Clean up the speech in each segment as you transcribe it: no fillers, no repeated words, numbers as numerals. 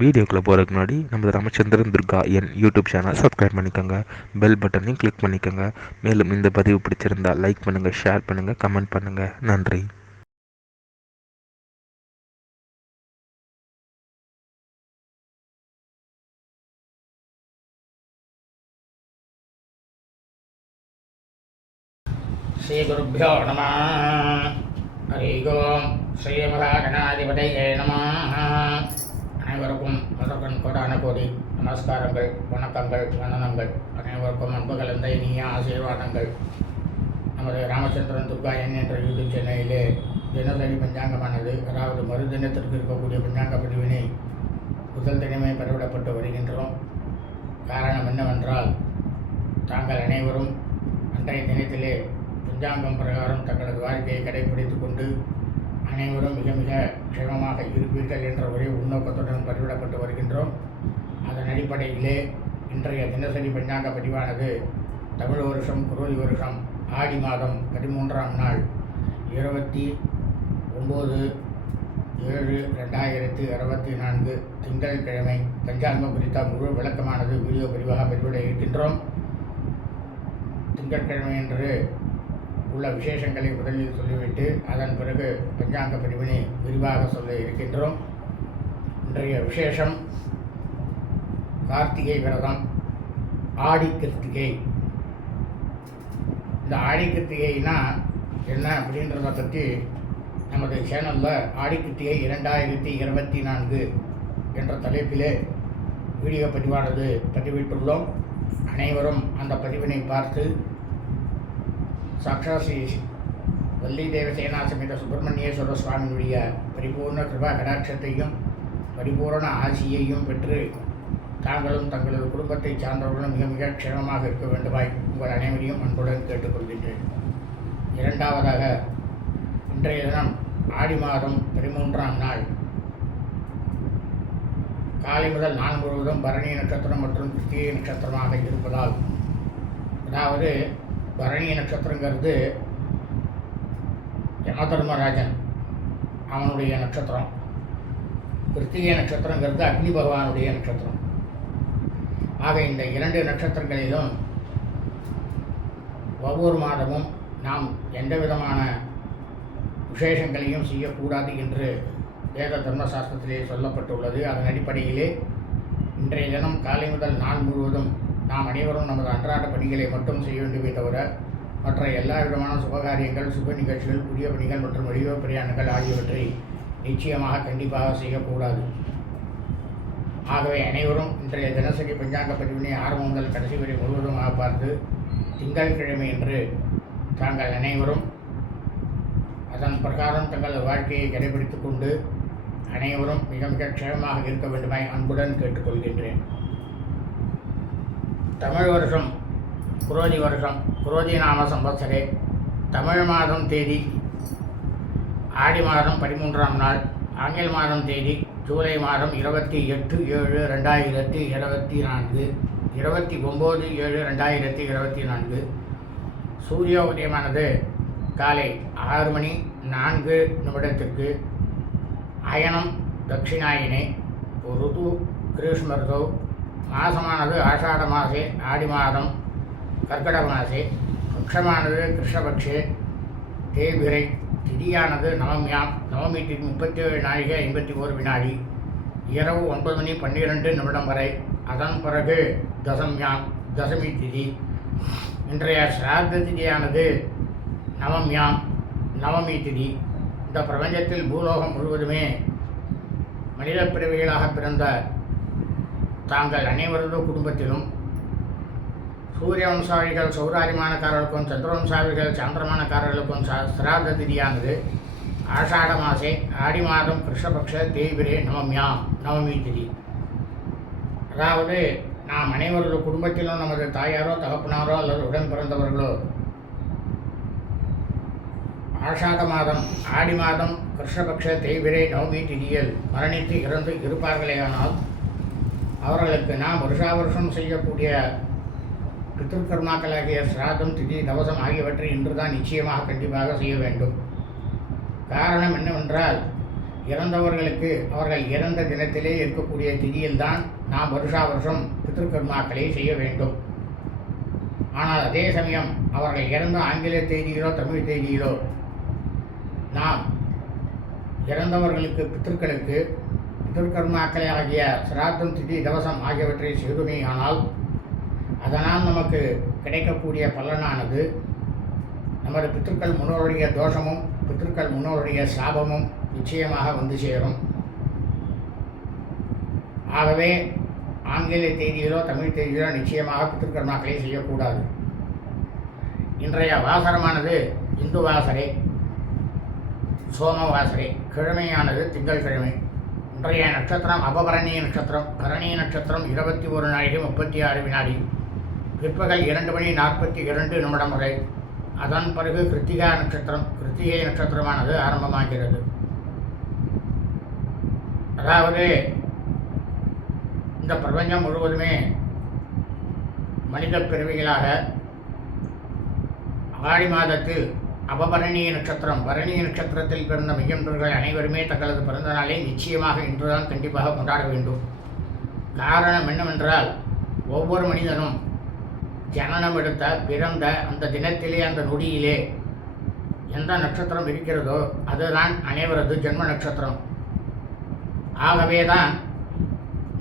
வீடியோக்குள்ளே போகிறதுக்கு முன்னாடி நம்ம ராமச்சந்திரன் துர்கா என் யூடியூப் சேனல் சப்ஸ்கிரைப் பண்ணிக்கோங்க, பெல் பட்டனையும் கிளிக் பண்ணிக்கோங்க. மேலும் இந்த பதிவு பிடிச்சிருந்தால் லைக் பண்ணுங்கள், ஷேர் பண்ணுங்கள், கமெண்ட் பண்ணுங்கள். நன்றி. ஸ்ரீ குருப்போ நம. ஹரி ஓம். ஸ்ரீ மகாகணாதிபதியே நம. அனைவருக்கும் முதற்கண் கோடான கோடி நமஸ்காரங்கள், வணக்கங்கள், வந்தனங்கள். அனைவருக்கும் அன்பு கலந்த இனிய ஆசீர்வாதங்கள். நமது ராமச்சந்திரன் துர்கா என் என்ற யூடியூப் சேனலிலே தினசரி பஞ்சாங்கமானது, அதாவது மறுதினத்திற்கு இருக்கக்கூடிய பஞ்சாங்க பிரிவினை முதல் தினமே பெறவிடப்பட்டு வருகின்றோம். காரணம் என்னவென்றால், தாங்கள் அனைவரும் அன்றைய தினத்திலே பஞ்சாங்கம் பிரகாரம் தங்களது வாழ்க்கையை கடைபிடித்துக் கொண்டு அனைவரும் மிக மிக க்ஷேமமாக இருப்பீர்கள் என்ற ஒரே உள்நோக்கத்துடன் பதிவிடப்பட்டு வருகின்றோம். அதன் அடிப்படையிலே இன்றைய தினசரி பஞ்சாங்க பதிவானது தமிழ் வருஷம் குரோதி வருஷம் ஆடி மாதம் 13ஆம் நாள் 29/7/2024 திங்கட்கிழமை பஞ்சாங்கம் குறித்த முழு விளக்கமானது வீடியோ பதிவாக பதிவிட இருக்கின்றோம். திங்கட்கிழமை என்று உள்ள விசேஷங்களை முதலில் சொல்லிவிட்டு அதன் பிறகு பஞ்சாங்க பிரிவினை விரிவாக சொல்ல இருக்கின்றோம். இன்றைய விசேஷம் கார்த்திகை விரதம், ஆடி கிருத்திகை. இந்த ஆடி கிருத்திகைனா என்ன அப்படின்றத பற்றி நமது சேனலில் ஆடி கிருத்திகை 2024 என்ற தலைப்பிலே வீடியோ பதிவானது பதிவிட்டுள்ளோம். அனைவரும் அந்த பதிவினை பார்த்து சாக்ஷாத் ஸ்ரீ வள்ளி தேவசேனா சமேத சுப்பிரமணியேஸ்வர சுவாமியுடைய பரிபூர்ண கிருபா கடாட்சத்தையும் பரிபூர்ண ஆசியையும் பெற்று தாங்களும் தங்களது குடும்பத்தை சார்ந்தவர்களும் மிக மிக க்ஷேமமாக இருக்க வேண்டுமாய் உங்கள் அனைவரையும் அன்புடன் கேட்டுக்கொள்கின்றேன். இரண்டாவதாக, இன்றைய தினம் ஆடி மாதம் 13ஆம் நாள் காலை முதல் நாள் முழுவதும் பரணி நட்சத்திரம் மற்றும் கிருத்திகை நட்சத்திரமாக இருப்பதால், அதாவது பரணி நட்சத்திரங்கிறது யமதர்மராஜன் அவனுடைய நட்சத்திரம், கிருத்திகை நட்சத்திரங்கிறது அக்னி பகவானுடைய நட்சத்திரம். ஆக இந்த இரண்டு நட்சத்திரங்களிலும் ஒவ்வொரு மாதமும் நாம் எந்த விதமான விசேஷங்களையும் செய்யக்கூடாது என்று வேத தர்மசாஸ்திரத்திலே சொல்லப்பட்டுள்ளது. அதன் அடிப்படையிலே இன்றைய தினம் காலை முதல் நாள் முழுவதும் நாம் அனைவரும் நமது அன்றாட பணிகளை மட்டும் செய்ய வேண்டுமே தவிர மற்ற எல்லா விதமான சுபகாரியங்கள், சுப நிகழ்ச்சிகள், புதிய பணிகள் மற்றும் வெளியூர் பிரயாணங்கள் ஆகியவற்றை நிச்சயமாக கண்டிப்பாக செய்யக்கூடாது. ஆகவே அனைவரும் இன்றைய தினசரி பஞ்சாங்க பதிவினை ஆரம்பம் முதல் கடைசி வரை முழுவதுமாக பார்த்து திங்கட்கிழமை என்று தாங்கள் அனைவரும் அதன் பிரகாரம் தங்கள் வாழ்க்கையை கடைபிடித்துக் கொண்டு அனைவரும் மிக மிக க்ஷேமமாக இருக்க வேண்டுமாய் அன்புடன் கேட்டுக்கொள்கின்றேன். தமிழ் வருஷம் குரோதி வருஷம் குரோதி நாம சம்பத்சரே தமிழ் மாதம் தேதி ஆடி மாதம் 13ஆம் நாள், ஆங்கில மாதம் தேதி ஜூலை மாதம் 28/7/2024, 29/7/2024. சூரிய உதயமானது காலை 6:04 அயனம் தட்சிணாயினே, ருது கிரீஷ்ம ருதௌ. மாதமானது ஆஷாட மாசே ஆடி மாதம் கர்க்கடக மாசே, பக்ஷமானது கிருஷ்ணபக்ஷே தேபிரை. திதியானது நவமியாம், நவமி திதி 37:51 இரவு 9:12 வரை. அதன் பிறகு தசம்யாம், தசமி திதி. இன்றைய சிராத்த திதியானது நவம்யாம், நவமி திதி. இந்த பிரபஞ்சத்தில் பூலோகம் முழுவதுமே மனித பிறவிகளாக பிறந்த தாங்கள் அனைவரது குடும்பத்திலும் சூரிய வம்சாவிகள் சௌராரிமானக்காரர்களுக்கும் சந்திரவம்சாவிகள் சாந்திரமானக்காரர்களுக்கும் சிராத திதியானது ஆஷாட மாசே ஆடி மாதம் கிருஷ்ணபக்ஷ தேய்பிரே நவம்யாம், நவமி திதி. அதாவது நாம் அனைவரது குடும்பத்திலும் நமது தாயாரோ தகப்பனாரோ அல்லது உடன் பிறந்தவர்களோ ஆஷாட மாதம் ஆடி மாதம் கிருஷ்ணபக்ஷ தேய்பிரே நவமி திதியில் மரணித்து இறந்து இருப்பார்களேயானால் அவர்களுக்கு நாம் வருஷா வருஷம் செய்யக்கூடிய பித்ருக்கர்மாக்களாகிய சிராதம், திதி, தவசம் ஆகியவற்றை இன்றுதான் நிச்சயமாக கண்டிப்பாக செய்ய வேண்டும். காரணம் என்னவென்றால், இறந்தவர்களுக்கு அவர்கள் இறந்த தினத்திலே இருக்கக்கூடிய திதியில்தான் நாம் வருஷா வருஷம் பித்ருக்கர்மாக்களை செய்ய வேண்டும். ஆனால் அதே சமயம் அவர்கள் இறந்த ஆங்கில தேதியிலோ தமிழ் தேதியிலோ நாம் இறந்தவர்களுக்கு பித்ருக்களுக்கு பித்ருக்கர்மாக்களை ஆகிய சிராத்தம் திதி தவசம் ஆகியவற்றை செய்துமே ஆனால் அதனால் நமக்கு கிடைக்கக்கூடிய பலனானது நமது பித்ருக்கள் முன்னோருடைய தோஷமும் பித்ருக்கள் முன்னோருடைய சாபமும் நிச்சயமாக வந்து சேரும். ஆகவே ஆங்கில தேதியிலோ தமிழ் தேதியிலோ நிச்சயமாக பித்ருக்கர்மாக்களை செய்யக்கூடாது. இன்றைய வாசரமானது இந்து வாசரை, சோமவாசரை, கிழமையானது திங்கள் கிழமை. இன்றைய நட்சத்திரம் அபபரணிய நட்சத்திரம். பரணிய நட்சத்திரம் 21 நாழிகை 36 வினாடி. பிற்பகல் 2 மணி 42 நிமிடம் வரை. அதன் பிறகு கிருத்திகா நட்சத்திரம், கிருத்திகை நட்சத்திரமானது ஆரம்பமாகிறது. அதாவது இந்த பிரபஞ்சம் முழுவதுமே மனித பிறவிகளாக ஆடி மாதத்தில் அபபரணிய நட்சத்திரம், பரணிய நட்சத்திரத்தில் பிறந்த மெய்யன்பர்கள் அனைவருமே தங்களது பிறந்த நாளை நிச்சயமாக இன்றுதான் கண்டிப்பாக கொண்டாட வேண்டும். காரணம் என்னவென்றால், ஒவ்வொரு மனிதனும் ஜனனம் எடுத்த பிறந்த அந்த தினத்திலே அந்த நொடியிலே எந்த நட்சத்திரம் இருக்கிறதோ அதுதான் அனைவரது ஜென்ம நட்சத்திரம். ஆகவே தான்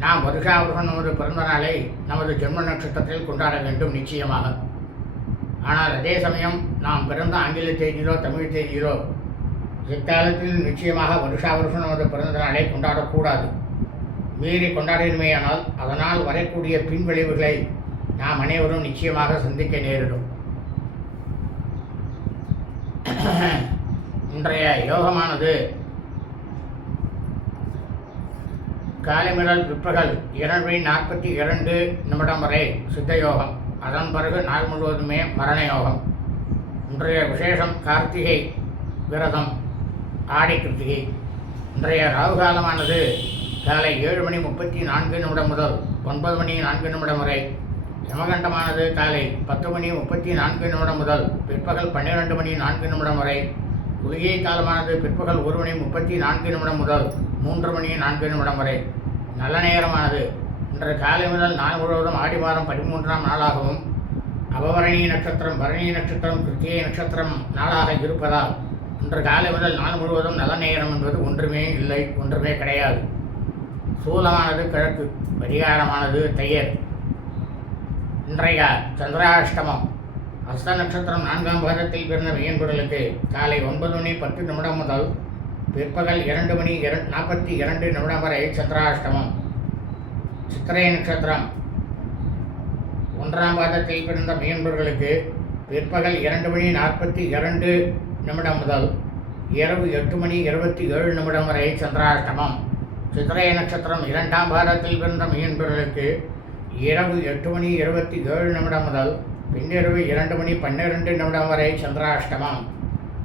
நாம் வருஷா வருஷம் நமது பிறந்த நாளை நமது ஜென்ம நட்சத்திரத்தில் கொண்டாட வேண்டும் நிச்சயமாக. ஆனால் அதே சமயம் நாம் பிறந்த ஆங்கில தேதியிலோ தமிழ் தேதியிலோ இக்காலத்தில் நிச்சயமாக வருஷா வருஷம் நமது பிறந்த நாளை கொண்டாடக்கூடாது. மீறி கொண்டாடினமேயானால் அதனால் வரக்கூடிய பின்விளைவுகளை நாம் அனைவரும் நிச்சயமாக சந்திக்க நேரிடும். இன்றைய யோகமானது காலை முதல் பிற்பகல் 2:42 நிமிடம் வரை சித்த யோகம். அதன் பிறகு நாள் முழுவதுமே மரண யோகம். இன்றைய விசேஷம் கார்த்திகை விரதம், ஆடி கிருத்திகை. இன்றைய ராகுகாலமானது காலை 7:34 நிமிடம் முதல் 9:04 வரை. யமகண்டமானது காலை 10:34 முதல் பிற்பகல் 12:04 வரை. குளிகை காலமானது பிற்பகல் 1:34 முதல் 3:04 வரை. நல்ல நேரமானது இன்று காலை முதல் நாள் முழுவதும் ஆடி மாதம் 13ஆம் நாளாகவும் அபபரணிய நட்சத்திரம், பரணிய நட்சத்திரம், கிருத்திகை நட்சத்திரம் நாளாக இருப்பதால் இன்று காலை முதல் நாள் முழுவதும் நல்ல நேரம் என்பது ஒன்றுமே இல்லை, ஒன்றுமே கிடையாது. சூலமானது கிழக்கு, பரிகாரமானது தையர். இன்றைய சந்திராஷ்டமம். அஸ்த நட்சத்திரம் 4ஆம் பாதத்தில் பிறந்த மெய்யன்பர்களுக்கு காலை 9:10 முதல் பிற்பகல் 2:42 வரை சந்திராஷ்டமம். சித்திரை நட்சத்திரம் 1ஆம் பாதத்தில் பிறந்த மெய்யன்பர்களுக்கு பிற்பகல் 2:42 முதல் இரவு 8:27 வரை சந்திராஷ்டமம். சித்திரை நட்சத்திரம் 2ஆம் பாதத்தில் பிறந்த மெய்யன்பர்களுக்கு இரவு 8:27 முதல் பின்னிரவு 2:12 வரை சந்திராஷ்டமம்.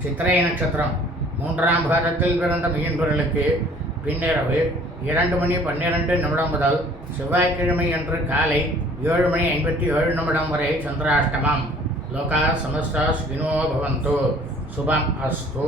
சித்திரை நட்சத்திரம் 3ஆம் பாதத்தில் பிறந்த மெய்யன்பர்களுக்கு பின்னிரவு 2:12 முதல் செவ்வாய்க்கிழமை அன்று காலை 7:57 வரை சந்திராஷ்டமம். லோகா சமஸ்தா சுகினோ பவந்து. சுபம் அஸ்து.